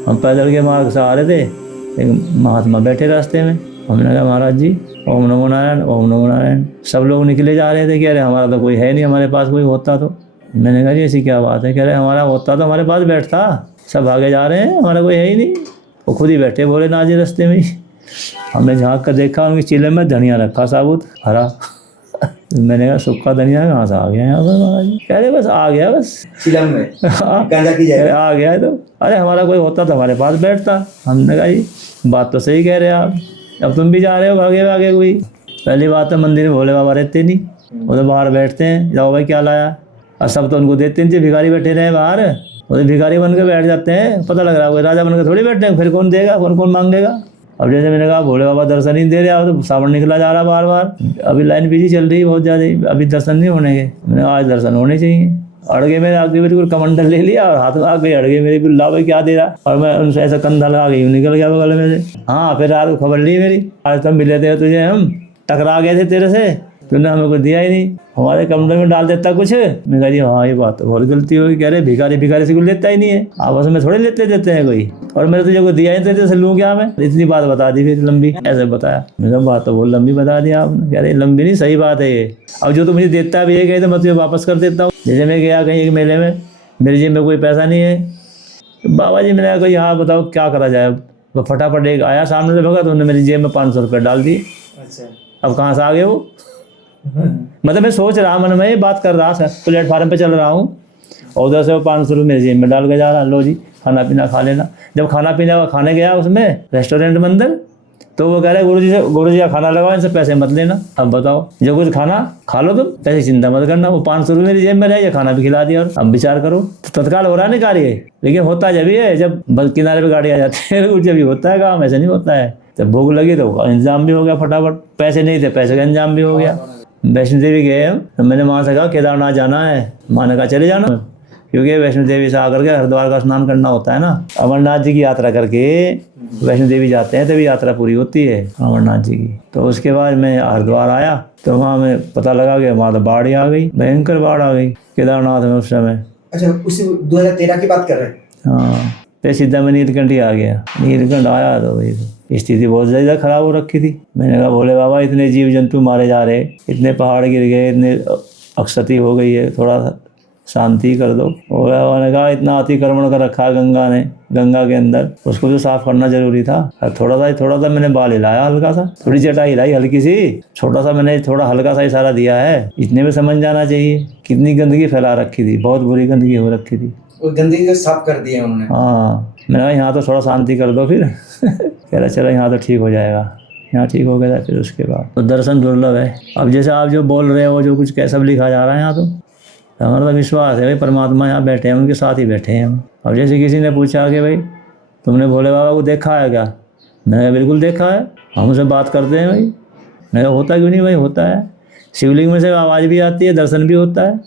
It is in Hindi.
हम पैदल के मार्ग से आ रहे थे, एक महात्मा बैठे रास्ते में। हमने कहा महाराज जी ओम नमो नारायण, ओम नमो नारायण। सब लोग निकले जा रहे थे, कह रहे हमारा तो कोई है नहीं, हमारे पास कोई होता तो। मैंने कहा जी ऐसी क्या बात है? कह रहे हमारा होता तो हमारे पास बैठता, सब भागे जा रहे हैं, हमारा कोई है ही नहीं। वो खुद ही बैठे भोलेनाथ जी रास्ते में ही। हमने झाँक कर देखा, उनकी चीले में धनिया रखा साबुत हरा। मैंने कहा सूखा धनिया कहाँ से आ गया यहाँ पर महाराज जी? कह रहे बस आ गया, बस चिलम में गांजा की कह रहे जगह। आ गया है तो। अरे हमारा कोई होता तो हमारे पास बैठता। हमने कहा जी बात तो सही कह रहे हैं आप, अब तुम भी जा रहे हो भागे भागे कोई। पहली बात तो मंदिर में भोले बाबा रहते नहीं, वो तो बाहर बैठते हैं, जाओ भाई क्या लाया, और सब तो उनको देते नहीं, भिखारी बैठे रहे बाहर, वो तो भिखारी बन के बैठ जाते हैं। पता लग रहा है राजा बन के थोड़ी बैठते हैं, फिर कौन देगा, कौन मांगेगा। अब जैसे मैंने कहा भोले बाबा दर्शन नहीं दे रहे, अब तो सावन निकला जा रहा बार बार, अभी लाइन बिजी चल रही है बहुत ज़्यादा, अभी दर्शन नहीं होने के। मैंने कहा आज दर्शन होने चाहिए। अड़गे मेरे आगे बिल्कुल कमंडल ले लिया और हाथ में आगे अड़गे मेरे बिल्कुल लाभ क्या दे रहा, और मैं उनसे ऐसा कंधा लगा गई निकल गया बगल में से। हाँ फिर रात को खबर ली मेरी, आज तुम मिले थे, तुझे हम टकरा गए थे तेरे से, तूने हमें कुछ दिया ही नहीं, हमारे कमरे में डाल देता कुछ। मैं कह रही हाँ ये बात तो बहुत गलती होगी। कह रहे भिखारी भिखारी से कुछ लेता ही नहीं है, आपस में थोड़े लेते देते हैं कोई, और मैंने तुझे कुछ दिया ही नहीं तो लूँ क्या मैं? इतनी बात बता दी फिर लंबी, ऐसे बताया। मैंने कहा बात तो बहुत लंबी बता दी आपने। कह रहे लंबी नहीं सही बात है ये, अब जो तू मुझे देता भी है कहीं तो मैं तुझे वापस कर देता हूँ। जैसे मैं गया कहीं एक मेले में, मेरे जेब में कोई पैसा नहीं है, बाबा जी मैंने कहा यहाँ बताओ क्या करा जाए। तो फटाफट एक आया सामने से भगा, तो उन्होंने मेरी जेब में 500 रुपये डाल दिए। अच्छा अब कहाँ से आ गए वो? मतलब मैं सोच रहा मन में ये बात कर रहा था, प्लेटफार्म पे चल रहा हूँ और उधर से वो 500 रुपये मेरे जेब में डाल के जा रहा, लो जी खाना पीना खा लेना। जब खाना पीना खाने गया उसमें रेस्टोरेंट में अंदर, तो वो कह रहे गुरु जी का खाना लगाओ, इनसे पैसे मत लेना। अब बताओ जब कुछ खाना खा लो तुम, पैसे चिंता मत करना, वो 500 रुपये मेरी जेब में रहे, खाना भी खिला दिया। और अब विचार करो, तो तत्काल हो रहा नहीं कार्य, लेकिन होता जब ही है जब बस किनारे पे गाड़ी आ जाती है, जब ही होता है काम, ऐसे नहीं होता है। जब भूख लगी तो इंतजाम भी हो गया फटाफट, पैसे नहीं थे पैसे का इंतजाम भी हो गया। वैष्णो देवी गए हम, तो मैंने वहाँ से कहा केदारनाथ जाना है, माँ ने कहा चले जाना, क्योंकि वैष्णो देवी से आकर के हरिद्वार का स्नान करना होता है ना। अमरनाथ जी की यात्रा करके वैष्णो देवी जाते हैं तभी यात्रा पूरी होती है अमरनाथ जी की। तो उसके बाद मैं हरिद्वार आया तो वहाँ में पता लगा कि वहाँ तो बाढ़ ही आ गई, भयंकर बाढ़ आ गई केदारनाथ में उस समय। अच्छा उसी 2013 की बात कर रहे हैं? हाँ फिर सीधा मैं नीलकंठ ही आ गया। नीलकंठ आया तो भाई स्थिति बहुत ज़्यादा ख़राब हो रखी थी। मैंने कहा भोले बाबा इतने जीव जंतु मारे जा रहे, इतने पहाड़ गिर गए, इतने अक्षति हो गई है, थोड़ा शांति कर दो। भोले बाबा ने कहा इतना अतिक्रमण कर रखा है गंगा ने, गंगा के अंदर, उसको भी साफ करना जरूरी था। थोड़ा सा मैंने बाल हिलाया, हल्का सा थोड़ी चटाई हिलाई हल्की सी, छोटा सा मैंने थोड़ा हल्का सा इशारा दिया है, इतने में समझ जाना चाहिए। कितनी गंदगी फैला रखी थी, बहुत बुरी गंदगी हो रखी थी। वो गंदगी को साफ कर दिया उन्होंने। हाँ मैंने कहा यहाँ तो थोड़ा शांति कर दो फिर। कह रहा चलो यहाँ तो ठीक हो जाएगा, यहाँ ठीक हो गया। फिर उसके बाद तो दर्शन दुर्लभ है। अब जैसे आप जो बोल रहे हो, जो कुछ कैसा लिखा जा रहा है यहाँ, तो हमारा तो विश्वास है भाई परमात्मा यहाँ बैठे हैं, उनके साथ ही बैठे हैं हम। अब जैसे किसी ने पूछा कि भाई तुमने भोले बाबा को देखा है क्या, मैंने कहा बिल्कुल देखा है, हम उनसे बात करते हैं भाई। मैंने कहा होता क्यों नहीं भाई, होता है। शिवलिंग में से आवाज़ भी आती है, दर्शन भी होता है।